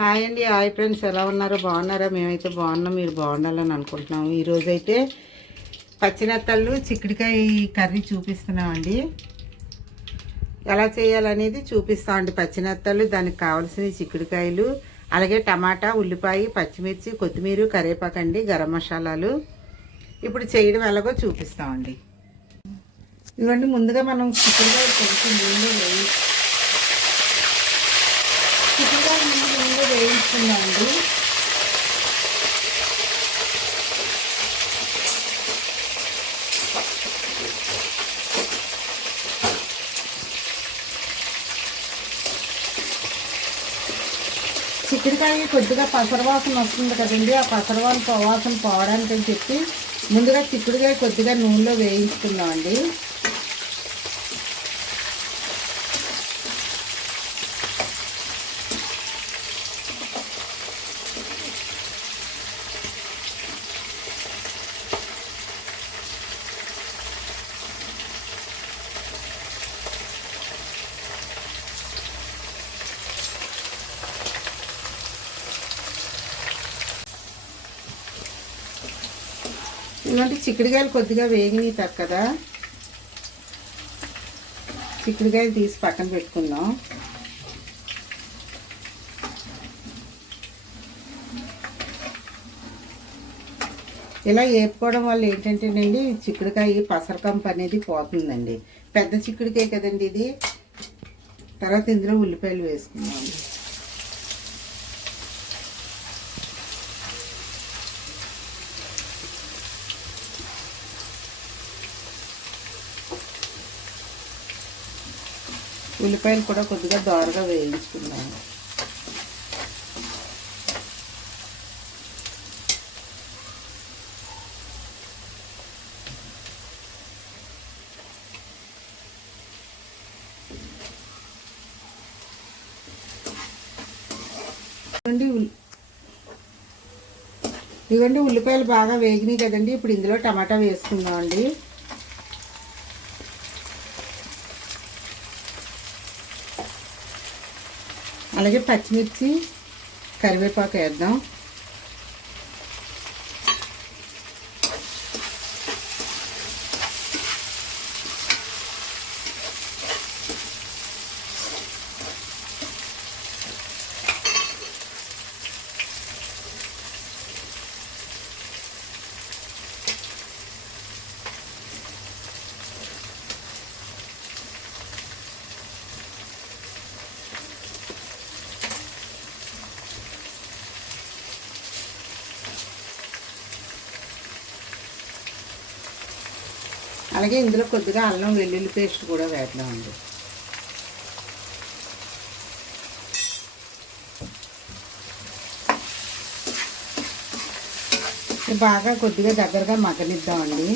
Hi అండి. Hi friends. ఎలా ఉన్నారో? బాగున్నారా? మేమైతే బాగున్నాం. మీరు బాగుండాలని అనుకుంటున్నాము ఈరోజైతే పచ్చినత్తళ్ళు చిక్కుడికాయ కర్రీ చూపిస్తున్నామండి. ఎలా చేయాలనేది చూపిస్తామండి పచ్చినత్తళ్ళు దానికి కావాల్సిన చిక్కుడుకాయలు అలాగే టమాటా ఉల్లిపాయ పచ్చిమిర్చి కొత్తిమీర కరివేపాకండి గరం మసాలాలు. ఇప్పుడు చేయడం ఎలాగో చూపిస్తామండి. ఇదిగోండి ముందుగా మనం చిక్కుడుకాయ కొంచెం నీళ్ళు వేయి చిక్కుడుకాయ ముందు నీళ్ళు వేయించుకుందామండి చిక్కుడుకాయ కొద్దిగా పసరవాసన వస్తుంది కదండి ఆ పసరవాసన పోవాసన పోవడానికి అని చెప్పి ముందుగా చిక్కుడుకాయ కొద్దిగా నూనెలో వేయించుకుందామండి. ఎందుకంటే చిక్కుడుకాయలు కొద్దిగా వేగినాయి కదా. చిక్కుడుకాయలు తీసి పక్కన పెట్టుకుందాం. ఇలా వేపుకోవడం వల్ల ఏంటంటేనండి చిక్కుడుకాయ పసరకంపు అనేది పోతుందండి. పెద్ద చిక్కుడుకాయ కదండి ఇది. తర్వాత ఇందులో ఉల్లిపాయలు వేసుకుందాం. ఉల్లిపాయలు కూడా కొద్దిగా దోరగా వేయించుకున్నాను. ఇదిగోండి ఉల్లిపాయలు బాగా వేగినాయి కదండి. ఇప్పుడు ఇందులో టమాటా వేసుకుందామండి. అలాగే పచ్చిమిర్చి కరివేపాకు వేద్దాం. అలాగే ఇందులో కొద్దిగా అల్లం వెల్లుల్లి పేస్ట్ కూడా వేద్దామండి. బాగా కొద్దిగా దగ్గరగా మగ్గనిద్దామండి.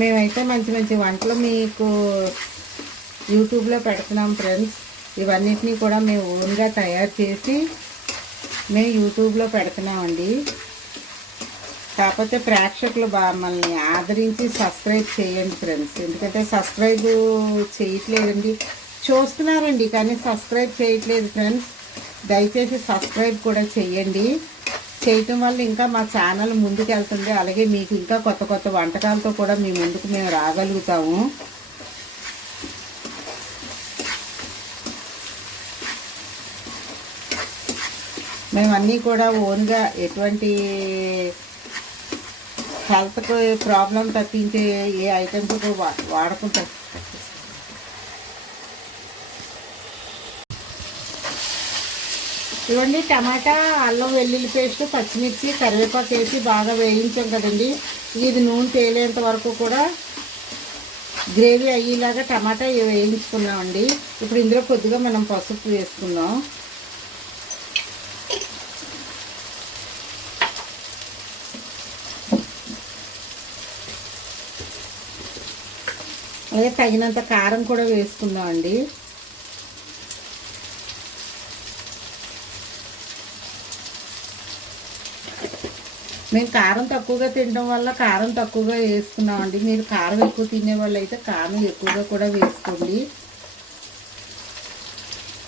మేమైతే మంచి మంచి వంటలు మీకు యూట్యూబ్లో పెడుతున్నాం ఫ్రెండ్స్. ఇవన్నిటినీ కూడా మేము ఓన్గా తయారు చేసి మేము యూట్యూబ్లో పెడుతున్నామండి. కాకపోతే ప్రేక్షకులు మమ్మల్ని ఆదరించి సబ్స్క్రైబ్ చేయండి ఫ్రెండ్స్. ఎందుకంటే సబ్స్క్రైబ్ చేయట్లేదండి. చూస్తున్నారండి కానీ సబ్స్క్రైబ్ చేయట్లేదు ఫ్రెండ్స్. దయచేసి సబ్స్క్రైబ్ కూడా చేయండి. చేయటం వల్ల ఇంకా మా ఛానల్ ముందుకు వెళ్తుంది అలాగే మీకు ఇంకా కొత్త కొత్త వంటకాలతో కూడా మీ ముందుకు మేము రాగలుగుతాము. మేము అన్నీ కూడా ఓన్గా ఎటువంటి హెల్త్కి ప్రాబ్లం తప్పించే ఏ ఐటమ్స్ వాడకుండా ఇవన్నీ టమాటా అల్లం వెల్లుల్లి పేస్ట్ పచ్చిమిర్చి కరివేపాకు వేసి బాగా వేయించాం కదండి. ఇది నూనె తేలేంత వరకు కూడా గ్రేవీ అయ్యేలాగా టమాటా వేయించుకున్నామండి. ఇప్పుడు ఇందులో కొద్దిగా మనం పసుపు వేసుకుందాం. అలాగే తగినంత కారం కూడా వేసుకుందాం అండి మేము కారం తక్కువగా తినడం వల్ల కారం తక్కువగా వేసుకున్నామండి. మీరు కారం ఎక్కువ తినే వాళ్ళు అయితే కారం ఎక్కువగా కూడా వేసుకోండి.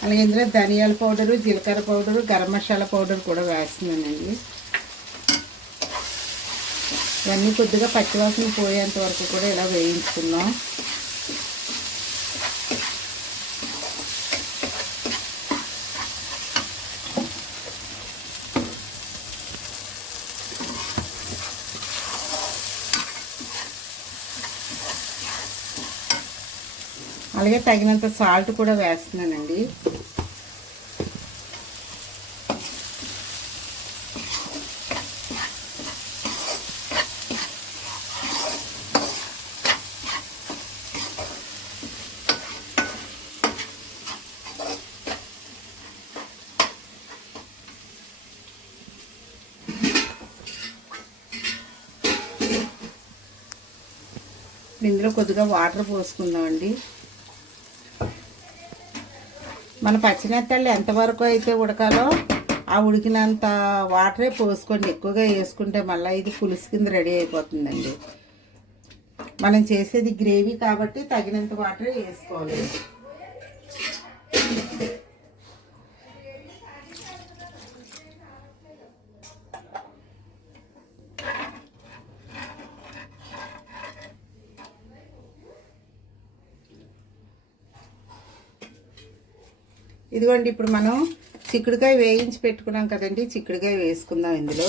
అలాగే ఇందులో ధనియాల పౌడరు జీలకర్ర పౌడరు గరం మసాలా పౌడర్ కూడా వేస్తున్నానండి. ఇవన్నీ కొద్దిగా పచ్చివాసన పోయేంత వరకు కూడా ఇలా వేయించుకున్నాం అలాగే తగినంత సాల్ట్ కూడా వేస్తున్నానండి. ఇందులో కొద్దిగా వాటర్ పోసుకుందామండి. మన పచ్చినెత్తళ్ళు ఎంతవరకు అయితే ఉడకాలో ఆ ఉడికినంత వాటరే పోసుకోండి. ఎక్కువగా వేసుకుంటే మళ్ళీ ఇది పులుసు కింద రెడీ అయిపోతుందండి. మనం చేసేది గ్రేవీ కాబట్టి తగినంత వాటరే వేసుకోవాలి. ఇదిగోండి ఇప్పుడు మనం చిక్కుడుకాయ వేయించి పెట్టుకున్నాం కదండి. చిక్కుడుకాయ వేసుకుందాం ఇందులో.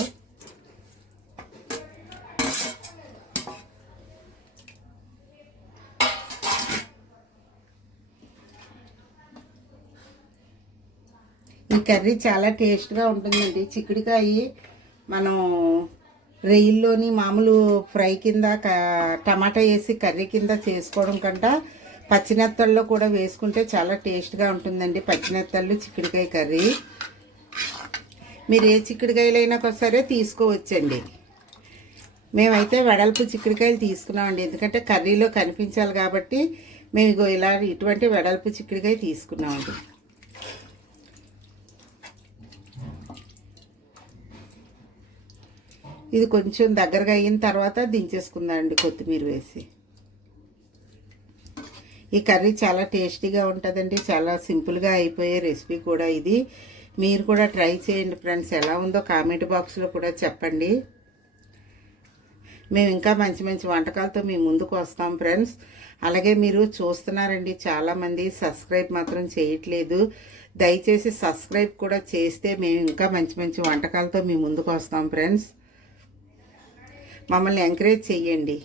ఈ కర్రీ చాలా టేస్ట్గా ఉంటుందండి. చిక్కుడుకాయ మనం రొయ్యల్లోని మామూలు ఫ్రై కింద టమాటా వేసి కర్రీ కింద చేసుకోవడం కంట పచ్చినెత్తల్లో కూడా వేసుకుంటే చాలా టేస్ట్గా ఉంటుందండి. పచ్చినెత్తళ్ళు చిక్కుడుకాయ కర్రీ. మీరు ఏ చిక్కుడుకాయలైనా సరే తీసుకోవచ్చండి. మేమైతే వెడల్పు చిక్కుడుకాయలు తీసుకున్నామండి. ఎందుకంటే కర్రీలో కనిపించాలి కాబట్టి మేము ఇగో ఇలా ఇటువంటి వెడల్పు చిక్కుడుకాయ తీసుకున్నామండి. ఇది కొంచెం దగ్గరగా అయిన తర్వాత దించేసుకుందామండి కొత్తిమీర వేసి. ఈ కర్రీ చాలా టేస్టీగా ఉంటుందండి చాలా సింపుల్గా అయిపోయే రెసిపీ కూడా ఇది. మీరు కూడా ట్రై చేయండి ఫ్రెండ్స్ ఎలా ఉందో కామెంట్ బాక్స్లో కూడా చెప్పండి. మేము ఇంకా మంచి మంచి వంటకాలతో మీ ముందుకు వస్తాం ఫ్రెండ్స్. అలాగే మీరు చూస్తున్నారండి చాలామంది సబ్స్క్రైబ్ మాత్రం చేయట్లేదు. దయచేసి సబ్స్క్రైబ్ కూడా చేస్తే మేము ఇంకా మంచి మంచి వంటకాలతో మీ ముందుకు వస్తాం ఫ్రెండ్స్. మమ్మల్ని ఎంకరేజ్ చెయ్యండి.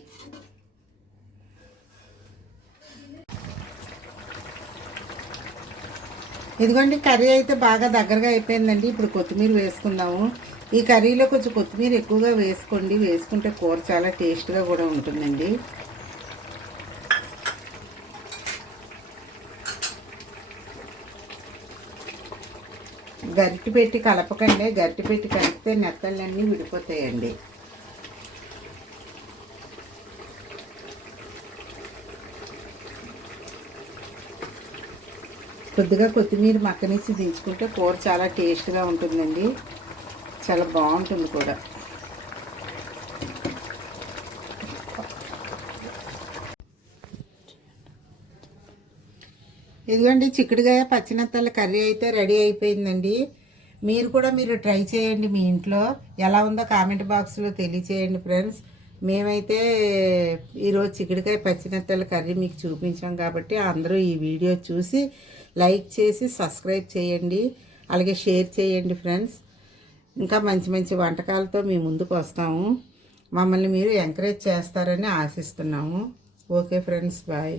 ఇదిగోండి కర్రీ అయితే బాగా దగ్గరగా అయిపోయిందండి. ఇప్పుడు కొత్తిమీర వేసుకుందాము. ఈ కర్రీలో కొంచెం కొత్తిమీర ఎక్కువగా వేసుకోండి. వేసుకుంటే కూర చాలా టేస్ట్గా కూడా ఉంటుందండి. గరిటె పెట్టి కలపకండి. గరిటె పెట్టి కలిపితే నెత్తళ్ళన్నీ విడిపోతాయండి. కొద్దిగా కొత్తిమీర మక్కనిచ్చి దించుకుంటే కూర చాలా టేస్ట్గా ఉంటుందండి. చాలా బాగుంటుంది కూడా. ఇదిగోండి చిక్కుడుగాయ పచ్చినత్తల కర్రీ అయితే రెడీ అయిపోయిందండి. మీరు కూడా మీరు ట్రై చేయండి మీ ఇంట్లో. ఎలా ఉందో కామెంట్ బాక్స్లో తెలియచేయండి ఫ్రెండ్స్. మేమైతే ఈరోజు చిక్కుడుకాయ పచ్చినెత్తల కర్రీ మీకు చూపించాం కాబట్టి అందరూ ఈ వీడియో చూసి లైక్ చేసి సబ్స్క్రైబ్ చేయండి. అలాగే షేర్ చేయండి ఫ్రెండ్స్. ఇంకా మంచి మంచి వంటకాలతో మీ ముందుకు వస్తాము. మమ్మల్ని మీరు ఎంకరేజ్ చేస్తారని ఆశిస్తున్నాము. Okay friends bye.